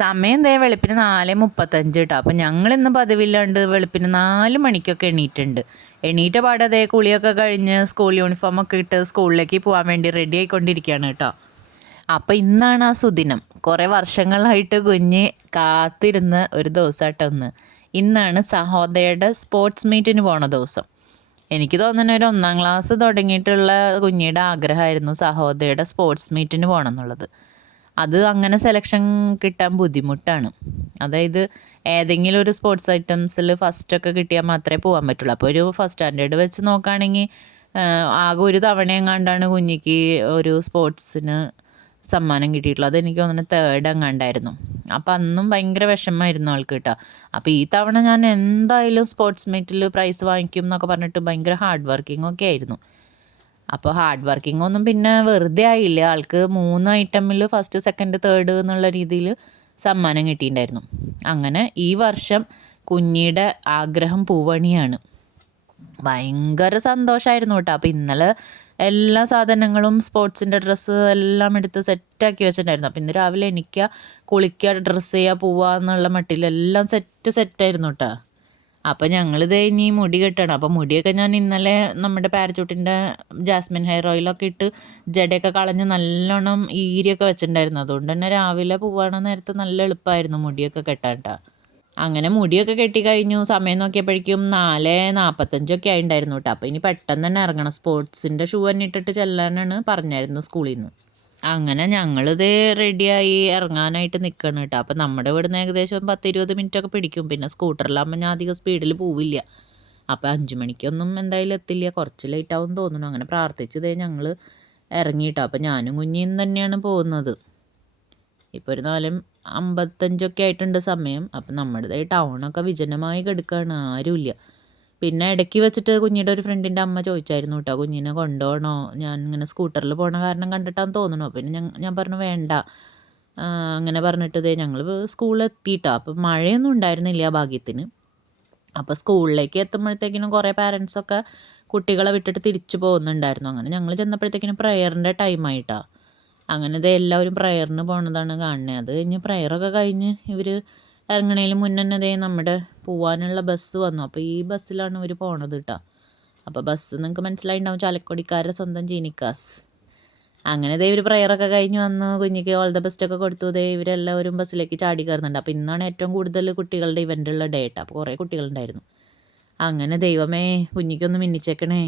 സമയം ദേ വെളുപ്പിന് 4:35 കേട്ടോ. അപ്പം ഞങ്ങളിന്ന് പതിവില്ലാണ്ട് വെളുപ്പിന് 4 മണിക്കൊക്കെ എണീറ്റുണ്ട്. എണീറ്റ പാടെ ദേ കുളിയൊക്കെ കഴിഞ്ഞ് സ്കൂൾ യൂണിഫോമൊക്കെ ഇട്ട് സ്കൂളിലേക്ക് പോകാൻ വേണ്ടി റെഡി ആയിക്കൊണ്ടിരിക്കുകയാണ് കേട്ടോ. അപ്പം ഇന്നാണ് ആ സുദിനം. കുറേ വർഷങ്ങളായിട്ട് കുഞ്ഞ് കാത്തിരുന്ന ഒരു ദിവസമായിട്ട് ഇന്നാണ് സഹോദയയുടെ സ്പോർട്സ് മീറ്റിന് പോണ ദിവസം. എനിക്ക് തോന്നുന്നു ഒരു 1-ാം ക്ലാസ് തുടങ്ങിയിട്ടുള്ള കുഞ്ഞിയുടെ ആഗ്രഹമായിരുന്നു സഹോദയയുടെ സ്പോർട്സ് മീറ്റിന് പോകണം എന്നുള്ളത്. അത് അങ്ങനെ സെലക്ഷൻ കിട്ടാൻ ബുദ്ധിമുട്ടാണ്. അതായത് ഏതെങ്കിലും ഒരു സ്പോർട്സ് ഐറ്റംസിൽ ഫസ്റ്റൊക്കെ കിട്ടിയാൽ മാത്രമേ പോകാൻ പറ്റുള്ളൂ. അപ്പോൾ ഒരു ഫസ്റ്റ് സ്റ്റാൻഡേർഡ് വെച്ച് നോക്കുകയാണെങ്കിൽ ആകെ ഒരു തവണയെങ്ങാണ്ടാണ് കുഞ്ഞിക്ക് ഒരു സ്പോർട്സിന് സമ്മാനം കിട്ടിയിട്ടുള്ളത്. അതെനിക്ക് തോന്നുന്നു 3rd എങ്ങാണ്ടായിരുന്നു. അപ്പോൾ അന്നും ഭയങ്കര വിഷമമായിരുന്നു ആൾക്ക് കേട്ടോ. അപ്പോൾ ഈ തവണ ഞാൻ എന്തായാലും സ്പോർട്സ് മീറ്റിൽ പ്രൈസ് വാങ്ങിക്കും എന്നൊക്കെ പറഞ്ഞിട്ട് ഭയങ്കര ഹാർഡ് വർക്കിംഗ് ഒക്കെ ആയിരുന്നു. അപ്പോൾ ഹാർഡ് വർക്കിംഗ് ഒന്നും പിന്നെ വെറുതെ ആയില്ല. ആൾക്ക് 3 ഐറ്റമിൽ ഫസ്റ്റ്, സെക്കൻഡ്, തേർഡ് എന്നുള്ള രീതിയിൽ സമ്മാനം കിട്ടിയിട്ടുണ്ടായിരുന്നു. അങ്ങനെ ഈ വർഷം കുഞ്ഞിയുടെ ആഗ്രഹം പൂവണിയാണ്. ഭയങ്കര സന്തോഷമായിരുന്നു കേട്ടോ. അപ്പോൾ ഇന്നലെ എല്ലാ സാധനങ്ങളും സ്പോർട്സിൻ്റെ ഡ്രസ്സ് എല്ലാം എടുത്ത് സെറ്റാക്കി വെച്ചിട്ടുണ്ടായിരുന്നു. അപ്പോൾ ഇന്ന് രാവിലെ എണീക്കുക, കുളിക്കുക, ഡ്രസ്സ് ചെയ്യുക, പോവുക എന്നുള്ള മട്ടിലെല്ലാം സെറ്റായിരുന്നു കേട്ടോ. അപ്പോൾ ഞങ്ങളിത് ഇനി മുടി കെട്ടണം. അപ്പോൾ മുടിയൊക്കെ ഞാൻ ഇന്നലെ നമ്മുടെ പാരച്യൂട്ടിൻ്റെ ജാസ്മിൻ ഹെയർ ഓയിലൊക്കെ ഇട്ട് ജടയൊക്കെ കളഞ്ഞ് നല്ലോണം ഈരിയൊക്കെ വെച്ചിട്ടുണ്ടായിരുന്നു. അതുകൊണ്ട് തന്നെ രാവിലെ പോവാണ നേരത്ത് നല്ല എളുപ്പമായിരുന്നു മുടിയൊക്കെ കെട്ടാൻ കേട്ടോ. അങ്ങനെ മുടിയൊക്കെ കെട്ടി കഴിഞ്ഞു. സമയം നോക്കിയപ്പോഴേക്കും 4:45 ആയിട്ടുണ്ടായിരുന്നു കേട്ടോ. അപ്പോൾ ഇനി പെട്ടെന്ന് തന്നെ ഇറങ്ങണം. സ്പോർട്സിൻ്റെ ഷൂ തന്നെ ഇട്ടിട്ട് ചെല്ലാനാണ് പറഞ്ഞായിരുന്നു സ്കൂളിൽ നിന്ന്. അങ്ങനെ ഞങ്ങളിത് റെഡിയായി ഇറങ്ങാനായിട്ട് നിൽക്കണം കേട്ടോ. അപ്പോൾ നമ്മുടെ ഇവിടുന്ന് ഏകദേശം 10-20 മിനിറ്റൊക്കെ പിടിക്കും. പിന്നെ സ്കൂട്ടറിലാകുമ്പോൾ ഞാൻ അധികം സ്പീഡിൽ പോവില്ല. അപ്പോൾ 5 മണിക്കൊന്നും എന്തായാലും എത്തില്ല, കുറച്ച് ലേറ്റ് ആവും തോന്നുന്നു. അങ്ങനെ പ്രാർത്ഥിച്ചതേ ഞങ്ങൾ ഇറങ്ങിയിട്ടോ. അപ്പോൾ ഞാനും കുഞ്ഞിയും തന്നെയാണ് പോകുന്നത്. ഇപ്പോൾ ഒരു 4:55 ആയിട്ടുണ്ട് സമയം. അപ്പം നമ്മുടെ ടൗണൊക്കെ വിജനമായി കിടക്കുകയാണ്, ആരുമില്ല. പിന്നെ ഇടയ്ക്ക് വെച്ചിട്ട് കുഞ്ഞിയുടെ ഒരു ഫ്രണ്ടിൻ്റെ അമ്മ ചോദിച്ചായിരുന്നു കേട്ടോ, കുഞ്ഞിനെ കൊണ്ടുപോകണോ, ഞാൻ ഇങ്ങനെ സ്കൂട്ടറിൽ പോകണ കാരണം കണ്ടിട്ടാന്ന് തോന്നുന്നു. പിന്നെ ഞാൻ പറഞ്ഞു വേണ്ട, അങ്ങനെ പറഞ്ഞിട്ട് ഞങ്ങൾ സ്കൂളിൽ എത്തിയിട്ടോ. അപ്പം മഴയൊന്നും ഉണ്ടായിരുന്നില്ല ഭാഗ്യത്തിന്. അപ്പോൾ സ്കൂളിലേക്ക് എത്തുമ്പോഴത്തേക്കിനും കുറേ പാരൻസൊക്കെ കുട്ടികളെ വിട്ടിട്ട് തിരിച്ചു പോകുന്നുണ്ടായിരുന്നു. അങ്ങനെ ഞങ്ങൾ ചെന്നപ്പോഴത്തേക്കിനും പ്രയറിൻ്റെ ടൈമായിട്ടാണ്. അങ്ങനെ എല്ലാവരും പ്രയറിന് പോണതാണ് കാണുന്നത്. അത് കഴിഞ്ഞ് പ്രയറൊക്കെ കഴിഞ്ഞ് ഇവർ ഇറങ്ങണേന് മുന്നേ തന്നെ നമ്മുടെ പോവാനുള്ള ബസ് വന്നു. അപ്പോൾ ഈ ബസ്സിലാണ് ഇവർ പോണത് കേട്ടോ. അപ്പോൾ ബസ് നിങ്ങൾക്ക് മനസ്സിലായിട്ടുണ്ടാവും, ചാലക്കുടിക്കാരുടെ സ്വന്തം ജീനിക്കാസ്. അങ്ങനെ ഇവർ പ്രയറൊക്കെ കഴിഞ്ഞ് വന്നു, കുഞ്ഞിക്ക് ഓൾ ദ ബെസ്റ്റൊക്കെ കൊടുത്തു. ഇവരെല്ലാവരും ബസ്സിലേക്ക് ചാടി കയറുന്നുണ്ട്. അപ്പോൾ ഇന്നാണ് ഏറ്റവും കൂടുതൽ കുട്ടികളുടെ ഇവൻ്റുള്ള ഡേ കേട്ടോ. അപ്പോൾ കുറേ കുട്ടികളുണ്ടായിരുന്നു. അങ്ങനെ ദൈവമേ കുഞ്ഞിക്കൊന്ന് മിന്നിച്ചേക്കണേ,